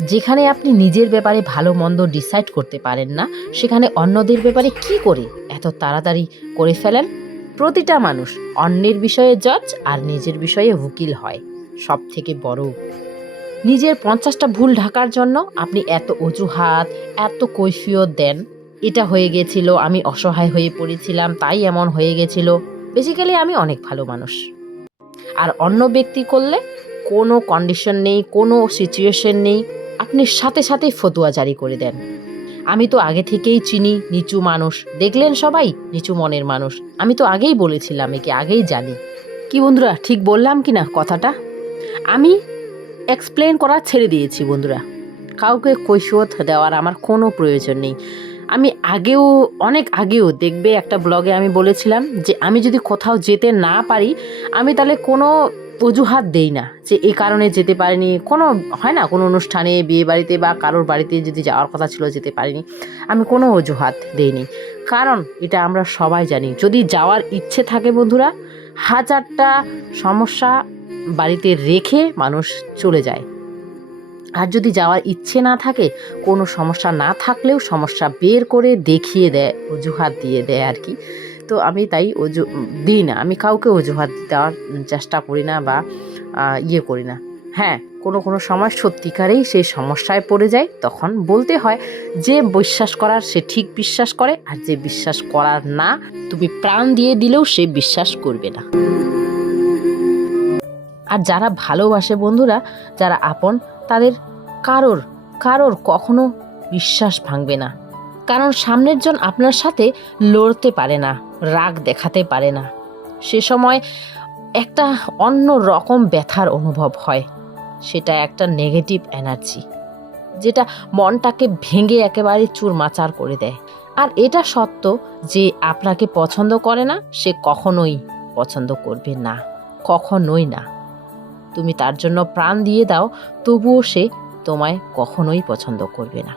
যেখানে আপনি নিজের ব্যাপারে ভালো মন্দ ডিসাইড করতে পারেন না, সেখানে অন্যদের ব্যাপারে কি করে এত তাড়াতাড়ি করে ফেলেন? প্রতিটা মানুষ অন্যের বিষয়ে জজ আর নিজের বিষয়ে উকিল হয়। সব থেকে বড় নিজের পঞ্চাশটা ভুল ঢাকার জন্য আপনি এত অজুহাত, এত কৈফিয়ত দেন। এটা হয়ে গেছিল, আমি অসহায় হয়ে পড়েছিলাম, তাই এমন হয়ে গেছিল। বেসিক্যালি আমি অনেক ভালো মানুষ। আর অন্য ব্যক্তি করলে কোনো কন্ডিশন নেই, কোনো সিচুয়েশন নেই। আপনি সাথে সাথেই ফতুয়া জারি করে দেন। আমি তো আগে থেকেই চিনি, নিচু মানুষ। দেখলেন সবাই? নিচু মনের মানুষ। আমি তো আগেই বলেছিলাম, একে আগেই জানি। কি বন্ধুরা, ঠিক বললাম কি না কথাটা? আমি এক্সপ্লেন করা ছেড়ে দিয়েছি বন্ধুরা। কাউকে কৈফিয়ত দেওয়ার আমার কোনো প্রয়োজন নেই। আমি আগেও, অনেক আগেও দেখবে একটা ব্লগে আমি বলেছিলাম যে, আমি যদি কোথাও যেতে না পারি, আমি তাহলে কোনো অজুহাত দেই না যে এই কারণে যেতে পারিনি। কোনো হয় না, কোনো অনুষ্ঠানে বিয়ে বাড়িতে বা কারোর বাড়িতে যদি যাওয়ার কথা ছিল যেতে পারিনি। আমি কোনো অজুহাত দেইনি। কারণ এটা আমরা সবাই জানি, যদি যাওয়ার ইচ্ছে থাকে বন্ধুরা, হাজারটা সমস্যা বাড়িতে রেখে মানুষ চলে যায়। আর যদি যাওয়ার ইচ্ছে না থাকে, কোনো সমস্যা না থাকলেও সমস্যা বের করে দেখিয়ে দেয়, অজুহাত দিয়ে দেয় আর কি। তো আমি তাই অজু, দিই না। আমি কাউকে অজুহাত দেওয়ার চেষ্টা করি না বা ইয়ে করি না। হ্যাঁ কোনো কোনো সময় সত্যিকারেই সেই সমস্যায় পড়ে যায় তখন বলতে হয়, যে বিশ্বাস করার সে ঠিক বিশ্বাস করে, আর যে বিশ্বাস করার না, তুমি প্রাণ দিয়ে দিলেও সে বিশ্বাস করবে না। আর যারা ভালোবাসে বন্ধুরা, যারা আপন, তাদের কারোর কারোর কখনো বিশ্বাস ভাঙবে না। কারণ সামনের জন আপনার সাথে লড়তে পারে না, রাগ দেখাতে পারে না। সে সময় একটা অন্য রকম ব্যথার অনুভব হয়, সেটা একটা নেগেটিভ এনার্জি যেটা মনটাকে ভেঙে একেবারে চুরমাচার করে দেয়। আর এটা সত্য যে আপনাকে পছন্দ করে না, সে কখনোই পছন্দ করবে না, কখনোই না। তুমি তার জন্য প্রাণ দিয়ে দাও, তবুও সে তোমায় কখনোই পছন্দ করবে না।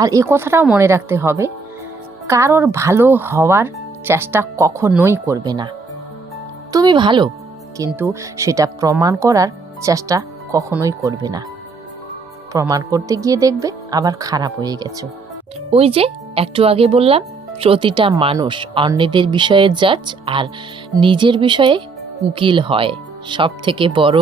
আর এ কথাটাও মনে রাখতে হবে, কারোর ভালো হওয়ার চেষ্টা কখনোই করবে না। তুমি ভালো, কিন্তু সেটা প্রমাণ করার চেষ্টা কখনোই করবে না। প্রমাণ করতে গিয়ে দেখবে আবার খারাপ হয়ে গেছো। ওই যে, একটু আগে বললাম, প্রতিটা মানুষ অন্যদের বিষয়ে জাজ আর নিজের বিষয়ে উকিল হয়। সব থেকে বড়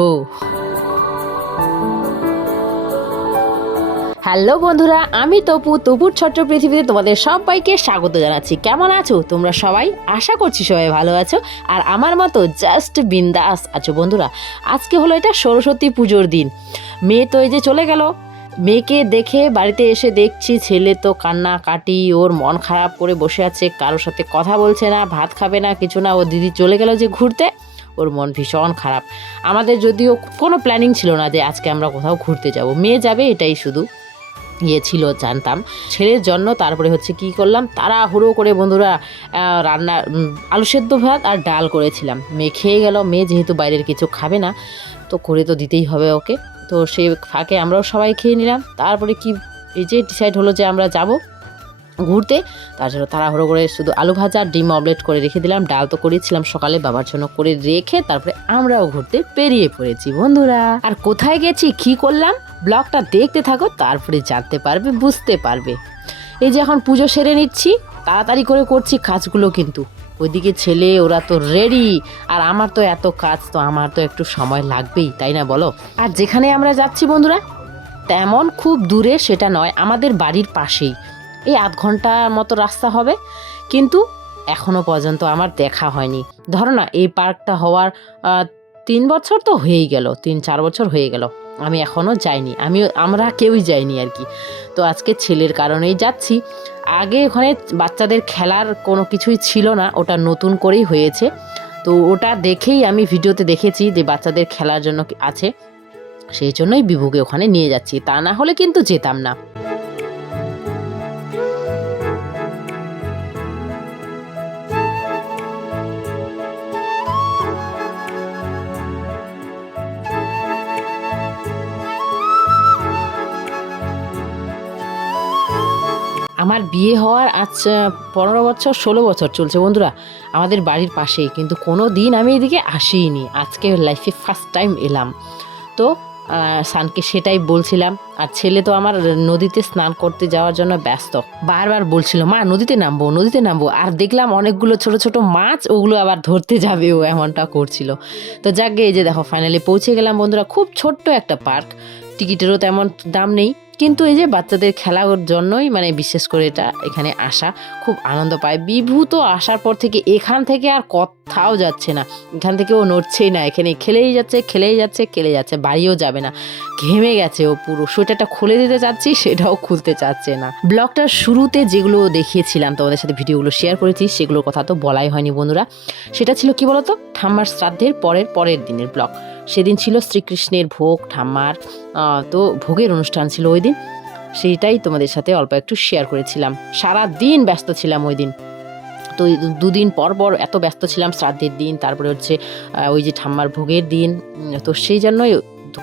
হ্যালো বন্ধুরা, আমি তপু, তপুর ছোট্ট পৃথিবীতে তোমাদের সবাইকে স্বাগত জানাচ্ছি। কেমন আছো? তোমরা সবাই? আশা করছি সবাই ভালো আছো। আর আমার মতো জাস্ট বিন্দাস আছো বন্ধুরা। আজকে হলো এটা সরস্বতী পুজোর দিন। মেয়ে তো এই যে চলে গেল। মেয়েকে দেখে বাড়িতে এসে দেখছি ছেলে তো কান্না কাটি ওর মন খারাপ করে বসে আছে, কারোর সাথে কথা বলছে না, ভাত খাবে না, কিছু না। ও দিদি চলে গেল যে ঘুরতে, ওর মন ভীষণ খারাপ। আমাদের যদিও কোনো প্ল্যানিং ছিল না যে আজকে আমরা কোথাও ঘুরতে যাব। মেয়ে যাবে এটাই শুধু। ইয়ে ছিল জানতাম। ছেলের জন্য তারপরে হচ্ছে কি করলাম তারা হুড়ো করে বন্ধুরা রান্না আলু সেদ্ধ ভাত আর ডাল করেছিলাম। মেয়ে খেয়ে গেল, মেয়ে যেহেতু বাইরের কিছু খাবে না, তো করে তো দিতেই হবে ওকে। তো সে ফাঁকে আমরাও সবাই খেয়ে নিলাম। তারপরে কি, এই যে ডিসাইড হলো যে আমরা যাব ঘুরতে। তার জন্য তাড়াহুড়ো করে শুধু আলু ভাজা, ডিম অমলেট করে রেখে দিলাম। ডাল তো করেছিলাম সকালে, বাবার জন্য করে রেখে তারপরে আমরাও ঘুরতে পেরিয়ে পড়েছি। বন্ধুরা, আর কোথায় গেছি, কি করলাম? ব্লগটা দেখতে থাকো, তারপরে জানতে পারবে, বুঝতে পারবে। এই যে এখন পুজো সেরে নিচ্ছি, তাড়াতাড়ি করে করছি কাজগুলো কিন্তু। ওইদিকে ছেলে, ওরা তো রেডি আর আমার তো এত কাজ, তো আমার তো একটু সময় লাগবেই, তাই না বলো? আর যেখানে আমরা যাচ্ছি বন্ধুরা, তেমন খুব দূরে সেটা নয়, আমাদের বাড়ির পাশেই। এই আধ ঘণ্টার মতো রাস্তা হবে। কিন্তু এখনও পর্যন্ত আমার দেখা হয়নি। ধরো না, এই পার্কটা হওয়ার তিন বছর তো হয়েই গেল, তিন চার বছর হয়ে গেল। আমি এখনও যাইনি। আমি আমরা কেউই যাইনি আর কি। তো আজকে ছেলের কারণেই যাচ্ছি। আগে ওখানে বাচ্চাদের খেলার কোনো কিছুই ছিল না, ওটা নতুন করেই হয়েছে। তো ওটা দেখেই আমি ভিডিওতে দেখেছি যে বাচ্চাদের খেলার জন্য আছে। সেই জন্যই বিভুকে ওখানে নিয়ে যাচ্ছি। তা না হলে কিন্তু যেতাম না। আমার বিয়ে হওয়ার আজ পনেরো বছর, ষোলো বছর চলছে বন্ধুরা। আমাদের বাড়ির পাশেই, কিন্তু কোনো দিন আমি এদিকে আসিনি। আজকে লাইফে ফার্স্ট টাইম এলাম। তো সানকে সেটাই বলছিলাম। আর ছেলে তো আমার নদীতে স্নান করতে যাওয়ার জন্য ব্যস্ত। বারবার বলছিল, মা, নদীতে নামবো নদীতে নামবো। আর দেখলাম অনেকগুলো ছোট ছোট মাছ, ওগুলো আবার ধরতে যাবে ও এমনটা করছিল। তো যাকে এই যে দেখো ফাইনালি পৌঁছে গেলাম বন্ধুরা। খুব ছোট্ট একটা পার্ক টিকিটেরও তেমন দাম নেই। কিন্তু এই যে বাচ্চাদের খেলার জন্যই মানে বিশেষ করে এটা এখানে আসা খুব আনন্দ পায়। বিভূ তো আসার পর থেকে এখান থেকে আর কোথাও যাচ্ছে না। এখান থেকে ও নড়ছেই না। এখানে খেলেই যাচ্ছে খেলেই যাচ্ছে খেলে যাচ্ছে, বাড়িও যাবে না। ঘেমে গেছে ও পুরো। সোয়েটারটা খুলে দিতে চাচ্ছি, সেটাও খুলতে চাচ্ছে না। ব্লগটার শুরুতে যেগুলো দেখিয়েছিলাম তোমাদের সাথে ভিডিওগুলো শেয়ার করেছি, সেগুলোর কথা তো বলাই হয়নি বন্ধুরা। সেটা ছিল কি বলতো? ঠাম্মার শ্রাদ্ধের পরের পরের দিনের ব্লগ। সেদিন ছিল শ্রীকৃষ্ণের ভোগ, ঠাম্মার তো ভোগের অনুষ্ঠান ছিল ওই দিন। সেইটাই তোমাদের সাথে অল্প একটু শেয়ার করেছিলাম। সারা দিন ব্যস্ত ছিলাম ওই দিন। তো দুদিন পর পর এত ব্যস্ত ছিলাম, শ্রাদ্ধের দিন, তারপরে হচ্ছে ওই যে ঠাম্মার ভোগের দিন তো সেই জন্যই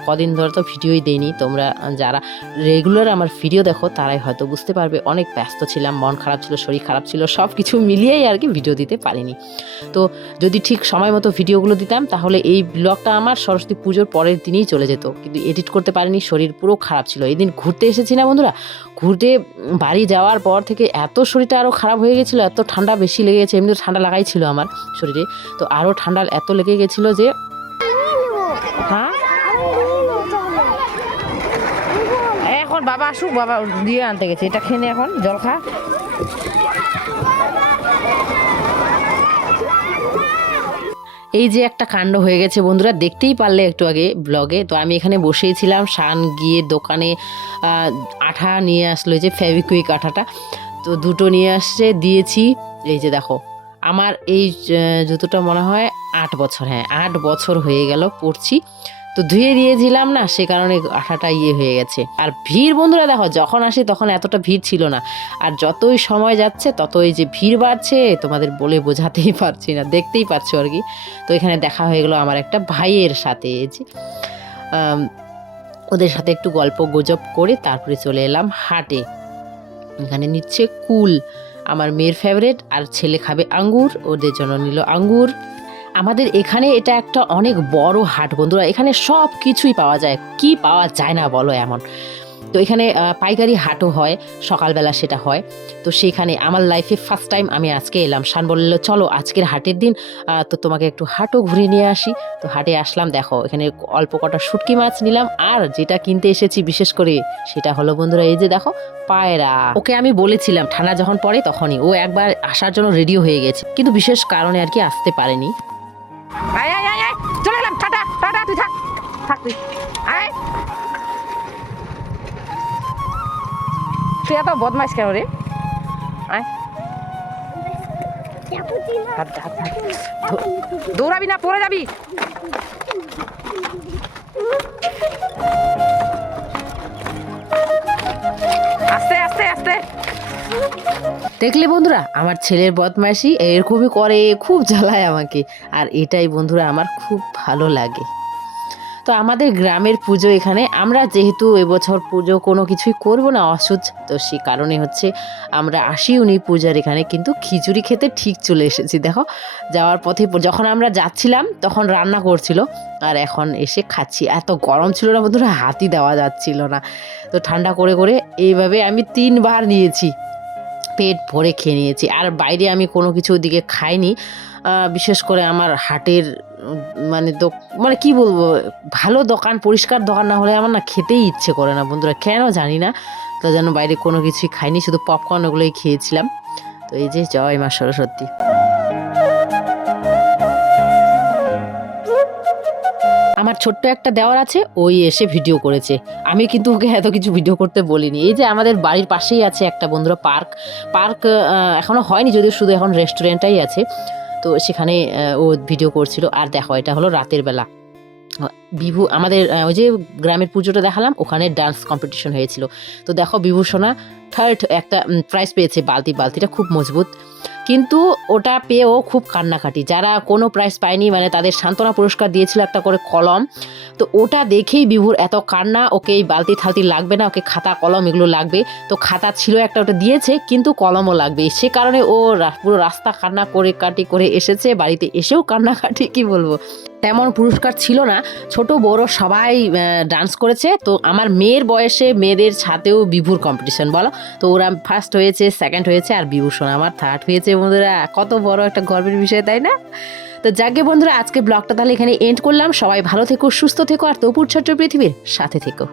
কদিন ধরে তো ভিডিওই দেইনি। তোমরা যারা রেগুলার আমার ভিডিও দেখো, তারাই হয়তো বুঝতে পারবে, অনেক ব্যস্ত ছিলাম, মন খারাপ ছিল, শরীর খারাপ ছিল সব কিছু মিলিয়েই আর কি ভিডিও দিতে পারিনি। তো যদি ঠিক সময় মতো ভিডিওগুলো দিতাম, তাহলে এই ব্লগটা আমার সরস্বতী পুজোর পরের দিনই চলে যেত। কিন্তু এডিট করতে পারিনি, শরীর পুরো খারাপ ছিল। এই দিন ঘুরতে এসেছি না বন্ধুরা? ঘুরতে বাড়ি যাওয়ার পর থেকে এত শরীরটা আরও খারাপ হয়ে গেছিল, এত ঠান্ডা বেশি লেগে গেছে এমনি ঠান্ডা লাগাই ছিল আমার শরীরে। তো আরও ঠান্ডা এত লেগে গেছিল যে এখন বাবা আসুক, বাবা দিয়ে আনতে গেছে। এটা খেয়ে এখন, জল খা। এই যে একটা কাণ্ড হয়ে গেছে বন্ধুরা, দেখতেই পারলে একটু আগে ব্লগে। তো আমি এখানে বসেই ছিলাম শান গিয়ে দোকানে আঠা নিয়ে আসলো যে ফেভিকুইক আঠাটা। তো দুটো নিয়ে আসছে, দিয়েছি। এই যে দেখো, আমার এই জুতোটা মনে হয় আট বছর হ্যাঁ আট বছর হয়ে গেল পরছি। তো ধুয়ে দিয়েছিলাম না, সে কারণে আঠাটা ইয়ে হয়ে গেছে। আর ভিড় বন্ধুরা দেখো, যখন আসি তখন এতটা ভিড় ছিল না। আর যতই সময় যাচ্ছে, ততই যে ভিড় বাড়ছে, তোমাদের বলে বোঝাতেই পারছি না, দেখতেই পাচ্ছ আর কি। তো এখানে দেখা হয়ে গেলো আমার একটা ভাইয়ের সাথে যে ওদের সাথে একটু গল্প গুজব করে তারপরে চলে এলাম হাটে। এখানে নিচ্ছে কুল, আমার মেয়ের ফেভারেট আর ছেলে খাবে আঙ্গুর, ওদের জন্য নিল আঙ্গুর। আমাদের এখানে এটা একটা অনেক বড় হাট বন্ধুরা। এখানে সব কিছুই পাওয়া যায়। কি পাওয়া যায় না বলো এমন। তো এখানে পাইকারি হাটও হয়, সকালবেলা সেটা হয়। তো সেখানে আমার লাইফে ফার্স্ট টাইম আমি আজকে এলাম। শান বলল, চলো আজকের হাটের দিন তো তোমাকে একটু হাটও ঘুরিয়ে নিয়ে আসি। তো হাটে আসলাম, দেখো, এখানে অল্প কটা শুটকি মাছ নিলাম। আর যেটা কিনতে এসেছি বিশেষ করে, সেটা হলো বন্ধুরা, এই যে দেখো, পায়রা। ওকে আমি বলেছিলাম, ঠান্ডা যখন পড়ে তখনই। ও একবার আসার জন্য রেডিও হয়ে গেছে। কিন্তু বিশেষ কারণে আর কি আসতে পারেনি। আয় আয় আয় আয়। চলে এলাম টাটা টাটা, তুই থাক থাক তুই। আয়। তুই এত বদমাইশ কেন রে? আয়। দৌড়াবি না, পড়ে যাবি। আস্তে আস্তে আস্তে। দেখলে বন্ধুরা, আমার ছেলের বদমাইশি এরকমই করে, খুব জ্বালায় আমাকে। আর এটাই বন্ধুরা, আমার খুব ভালো লাগে। তো আমাদের গ্রামের পুজো এখানে, আমরা যেহেতু এবছর পুজো কোনো কিছুই করব না অসুচ তো সে কারণে হচ্ছে আমরা আসিও নি পূজার এখানে, কিন্তু খিচুড়ি খেতে ঠিক চলে এসেছি, দেখো। যাওয়ার পথে যখন আমরা যাচ্ছিলাম, তখন রান্না করছিল, আর এখন এসে খাচ্ছি। এত গরম ছিল না বন্ধুরা, হাতি দেওয়া যাচ্ছিল না। তো ঠান্ডা করে করে এইভাবে আমি তিনবার নিয়েছি। পেট ভরে খেয়ে নিয়েছি। আর বাইরে আমি কোনো কিছু ওদিকে খাইনি। বিশেষ করে আমার হাটের মানে মানে কি বলব, ভালো দোকান, পরিষ্কার দোকান না হলে আমার না খেতেই ইচ্ছে করে না বন্ধুরা। কেন জানি না। তো যেন বাইরে কোনো কিছুই খাইনি, শুধু পপকর্ন ওগুলোই খেয়েছিলাম। তো এই যে জয় মা সরস্বতী। আমার ছোট্ট একটা দেওয়ার আছে, ওই এসে ভিডিও করেছে। আমি কিন্তু ওকে এত কিছু ভিডিও করতে বলিনি। এই যে আমাদের বাড়ির পাশেই আছে একটা বন্ধুরা পার্ক। পার্ক এখনও হয়নি যদিও, শুধু এখন রেস্টুরেন্টটাই আছে। তো সেখানে ও ভিডিও করছিল। আর দেখো, এটা হলো রাতের বেলা। বিভু, আমাদের ওই যে গ্রামের পুজোটা দেখালাম, ওখানে ডান্স কম্পিটিশন হয়েছিল। তো দেখো, বিভূষণা থার্ড একটা প্রাইজ পেয়েছে বালতি। বালতিটা খুব মজবুত। কিন্তু ওটা পেয়েও খুব কান্নাকাটি। যারা কোনো প্রাইজ পায়নি মানে তাদের সান্ত্বনা পুরস্কার দিয়েছিল একটা করে কলম। তো ওটা দেখেই বিভুর এত কান্না, ওকে এই বালতি থালতি লাগবে না, ওকে খাতা, কলম এগুলো লাগবে। তো খাতা ছিল একটা ওটা দিয়েছে, কিন্তু কলমও লাগবে। সে কারণে ও পুরো রাস্তা কান্না করে কাটি করে এসেছে, বাড়িতে এসেও কান্নাকাটি, কি বলব? তেমন পুরস্কার ছিল না। ছোট, বড় সবাই ডান্স করেছে। তো আমার মেয়ের বয়সে মেয়েদের ছাতেও বিভুর কম্পিটিশন বলো। তো ওরা ফার্স্ট হয়েছে সেকেন্ড হয়েছে আর বিভূষণ আমার থার্ড হয়েছে বন্ধুরা। কত বড় একটা গর্বের বিষয়, তাই না? তো যাকে বন্ধুরা, আজকে ব্লগটা তাহলে এখানে এন্ড করলাম। সবাই ভালো থেকো, সুস্থ থেকো আর তপুর ছোট্ট পৃথিবীর সাথে থেকো।